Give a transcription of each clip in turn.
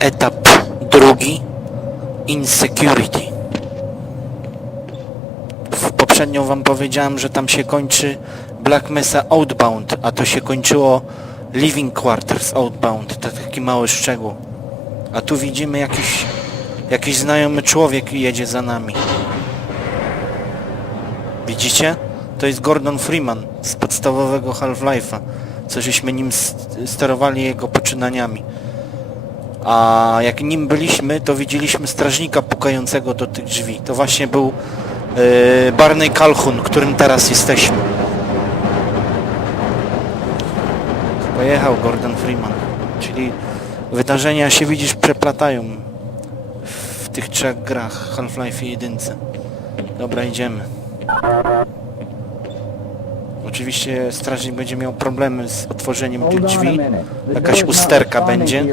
Etap drugi. Insecurity. W poprzednią wam powiedziałem, że tam się kończy Black Mesa Outbound, a to się kończyło Living Quarters Outbound. To taki mały szczegół. A tu widzimy jakiś, jakiś znajomy człowiek jedzie za nami. Widzicie? To jest Gordon Freeman z podstawowego Half-Life'a. Co żeśmy nim sterowali jego poczynaniami. A jak nim byliśmy, to widzieliśmy strażnika pukającego do tych drzwi. To właśnie był yy, Barney Calhoun, którym teraz jesteśmy. Pojechał Gordon Freeman. Czyli wydarzenia się widzisz przeplatają w tych trzech grach Half-Life i jedynce. Dobra, idziemy. Oczywiście strażnik będzie miał problemy z otworzeniem tych drzwi. Jakaś usterka będzie.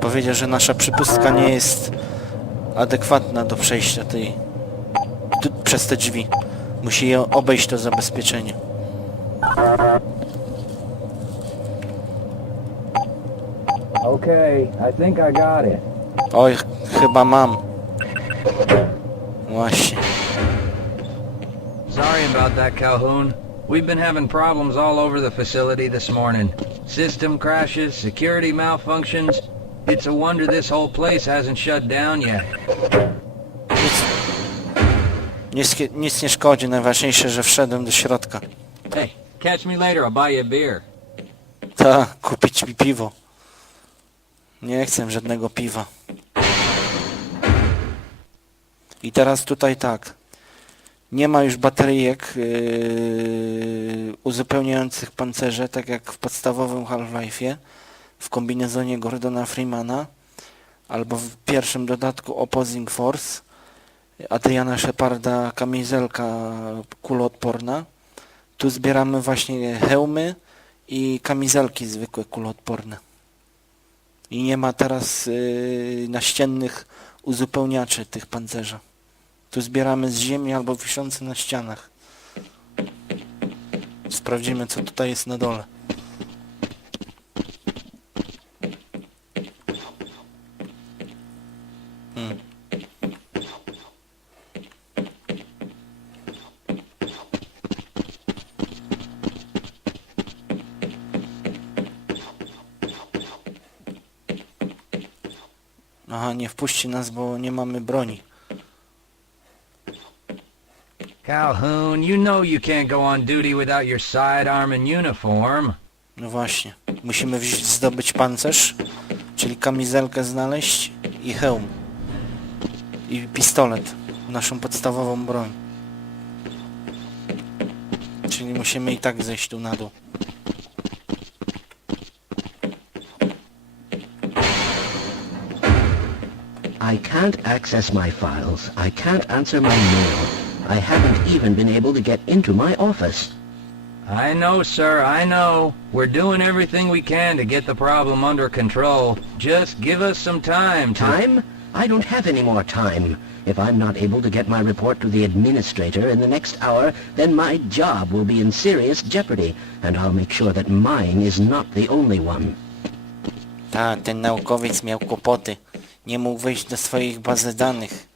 Powiedział, że nasza przypustka nie jest adekwatna do przejścia tej przez te drzwi. Musi je obejść to zabezpieczenie. Okay, I think I got it. Oj, ch- chyba mam. Właśnie. Sorry about that, Calhoun. We've been having problems all over the facility this morning. System crashes, security malfunctions. It's a wonder this whole place hasn't shut down yet. Nic, nic, nic nie szkodzi, najważniejsze, że wszedłem do środka. Hey, catch me later, I'll buy you a beer. Ta, kupić mi piwo. Nie chcę żadnego piwa. I teraz tutaj tak. Nie ma już bateryjek yy, uzupełniających pancerze, tak jak w podstawowym Half-Life'ie, w kombinezonie Gordona Freemana, albo w pierwszym dodatku Opposing Force, Adriana Sheparda kamizelka kuloodporna. Tu zbieramy właśnie hełmy, i kamizelki zwykłe kuloodporne. I nie ma teraz yy, naściennych uzupełniaczy tych pancerza. Tu zbieramy z ziemi albo wiszące na ścianach. Sprawdzimy co tutaj jest na dole. Hmm. Aha, nie wpuści nas, bo nie mamy broni. Calhoun, you know you can't go on duty without your sidearm and uniform. No właśnie. Musimy wziąć, zdobyć pancerz, czyli kamizelkę znaleźć i hełm. I pistolet. Naszą podstawową broń. Czyli musimy i tak zejść tu na dół. I can't access my files. I can't answer my mail. I haven't even been able to get into my office. I know, sir, I know. We're doing everything we can to get the problem under control. Just give us some time to... Time? I don't have any more time. If I'm not able to get my report to the administrator in the next hour, then my job will be in serious jeopardy, and I'll make sure that mine is not the only one. Tak, ten naukowiec miał kłopoty. Nie mógł wejść do swoich bazy danych.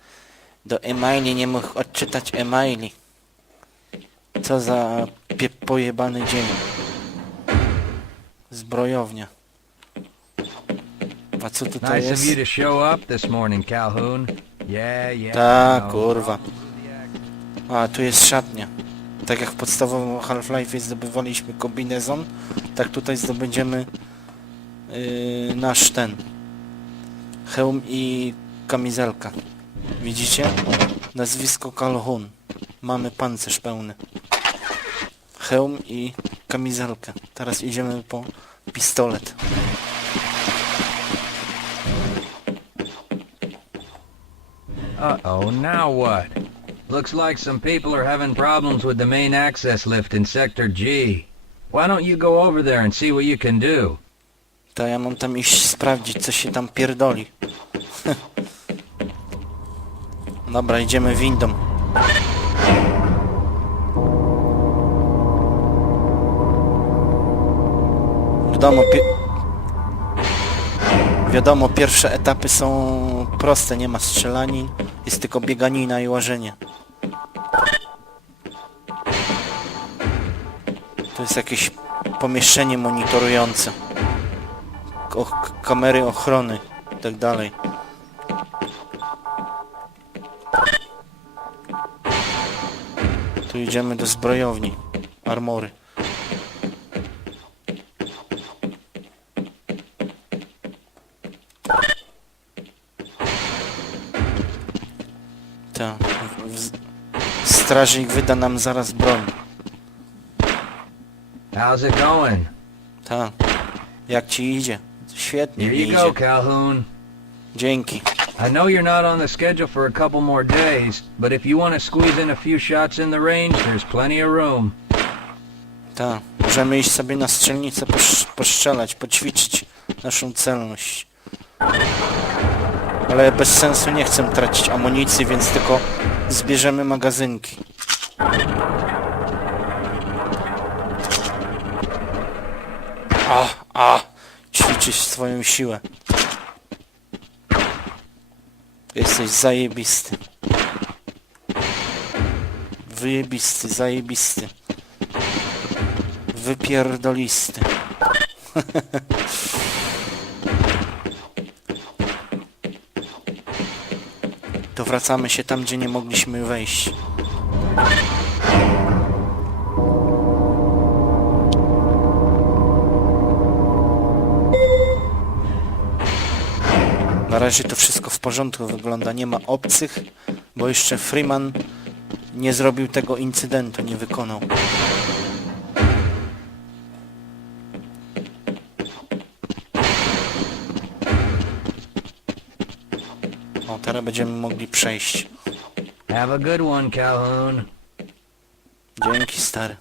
Do e-maili nie mógł odczytać e-maili. Co za pie- pojebany dzień. Zbrojownia. A co tutaj Nice of you jest? to show up this morning, Calhoun. Yeah, yeah. Ta, kurwa. A, tu jest szatnia. Tak jak w podstawowym Half-Life zdobywaliśmy kombinezon, tak tutaj zdobędziemy yy, nasz ten. Hełm i kamizelka. Widzicie? Nazwisko Calhoun. Mamy pancerz pełny. Hełm i kamizelkę. Teraz idziemy po pistolet. Uh-oh, now what? Looks like some people are having problems with the main access lift in Sector G. Why don't you go over there and see what you can do? To ja mam tam iść sprawdzić, co się tam pierdoli. Dobra, idziemy windą. Wiadomo, pi wiadomo, pierwsze etapy są proste, nie ma strzelanin, jest tylko bieganina i łażenie. To jest jakieś pomieszczenie monitorujące. Kamery ochrony i tak dalej. Tu idziemy do zbrojowni. Armory. W- Strażnik wyda nam zaraz broń. How's it going? Tak. Jak ci idzie? Świetnie Here mi you go, idzie. Calhoun. Dzięki. I know you're not on the schedule for a couple more days, but if you want to squeeze in a few shots in the range, there's plenty of room. Tak. Możemy iść sobie na strzelnicę, posz postrzelać, poćwiczyć naszą celność. Ale bez sensu nie chcę tracić amunicji, więc tylko zbierzemy magazynki. A, a, ćwiczyć swoją siłę. Jesteś zajebisty. Wyjebisty, zajebisty. Wypierdolisty. to wracamy się tam, gdzie nie mogliśmy wejść. Razie to wszystko w porządku wygląda. Nie ma obcych, bo jeszcze Freeman nie zrobił tego incydentu, nie wykonał. O, teraz będziemy mogli przejść. Have a good one, Calhoun. Dzięki stary.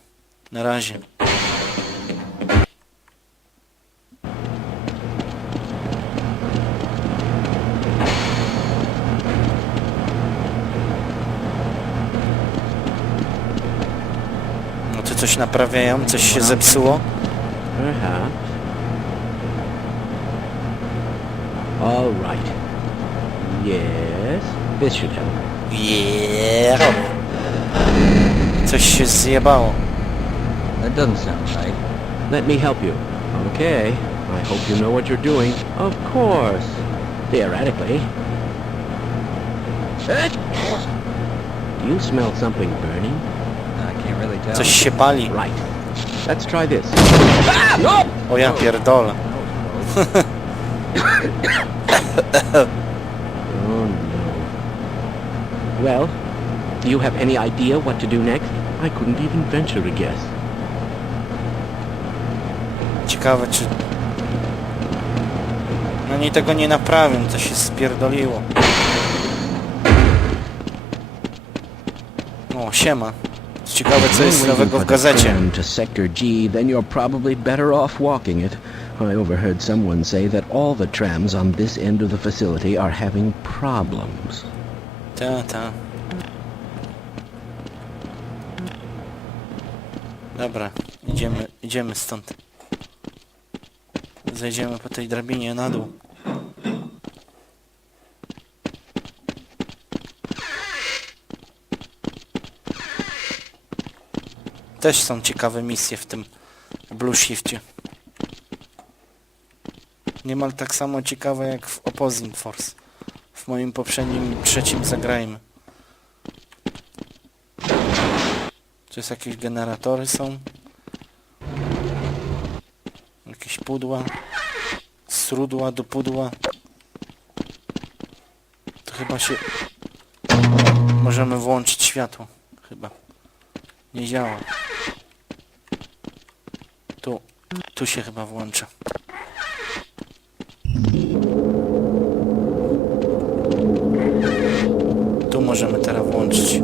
Na razie. Coś naprawiają, coś się zepsuło. Perhaps. All right. Yes, this should help. Yeah. Coś się zjebało. That doesn't sound right. Let me help you. Okay. I hope you know what you're doing. Of course. Theoretically. Do you smell something burning? I can't really tell. Coś się pali. Right. Let's try this. O ja pierdolę. Well, do you have any idea what to do next? I couldn't even venture a guess. Ciekawe czy... No oni tego nie naprawią, to się spierdoliło. O, siema. Ciekawe co jest nowego w gazecie. to Sector G, then you're probably better off walking it. I overheard someone say that all the trams on this end of the facility are having problems. Ta, ta. Dobra, idziemy, idziemy stąd. Zejdziemy po tej drabinie na dół. Też są ciekawe misje w tym Blue Shifcie. Niemal tak samo ciekawe jak w Opposing Force. W moim poprzednim, trzecim zagrajmy. Tu jest jakieś generatory są. Jakieś pudła. Srudła do pudła. To chyba się... Możemy włączyć światło. Chyba. Nie działa. Tu. Tu się chyba włącza. Tu możemy teraz włączyć.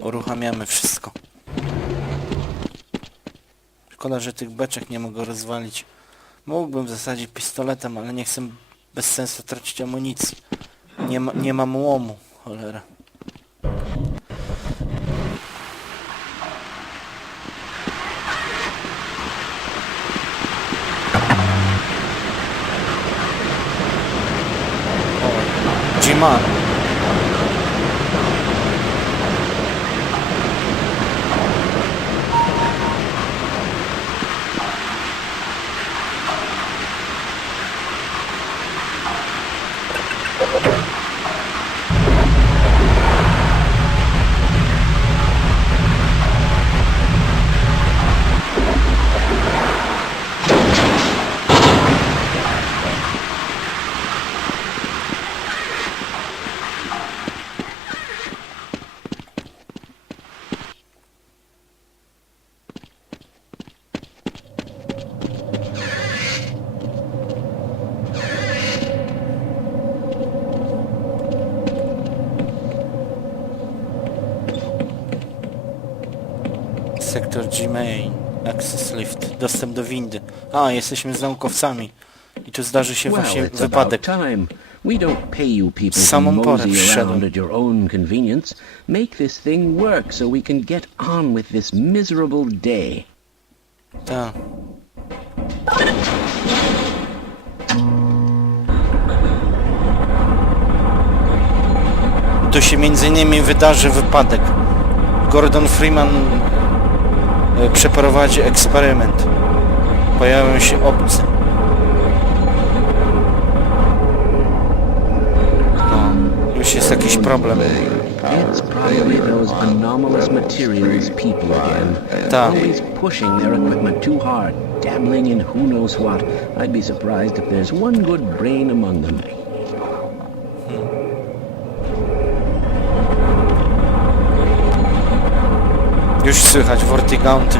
Uruchamiamy wszystko. Szkoda, że tych beczek nie mogę rozwalić. Mógłbym zasadzie pistoletem, ale nie chcę bez sensu tracić amunicji. Nie, ma, nie mam łomu, cholera. you. Sektor G main. Access lift. Dostęp do windy. A, jesteśmy z naukowcami. I tu zdarzy się Well, właśnie it's wypadek. We don't pay you people to mosey around at your own convenience. Make this thing work so we can get on with this miserable day. Tak. Tu się między innymi wydarzy wypadek. Gordon Freeman przeprowadzi eksperyment. Pojawią się obcy. No, już jest jakiś problem. It's probably those anomalous materials people again. Tak. Always pushing their equipment too hard, dabbling in who knows what. I'd be surprised if there's one good brain among them. Już słychać Vortigaunty.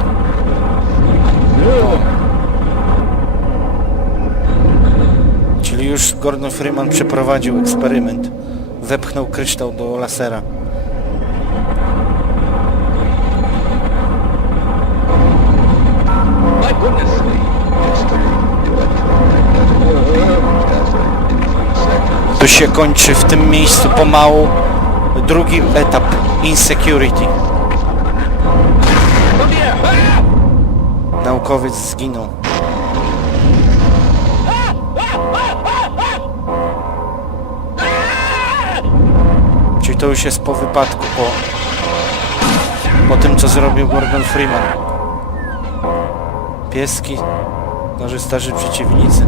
Czyli już Gordon Freeman przeprowadził eksperyment. Wepchnął kryształ do lasera. Tu się kończy w tym miejscu pomału drugi etap Insecurity. Naukowiec zginął. Czyli to już jest po wypadku, po, po tym co zrobił Gordon Freeman. Pieski, starzy przeciwnicy.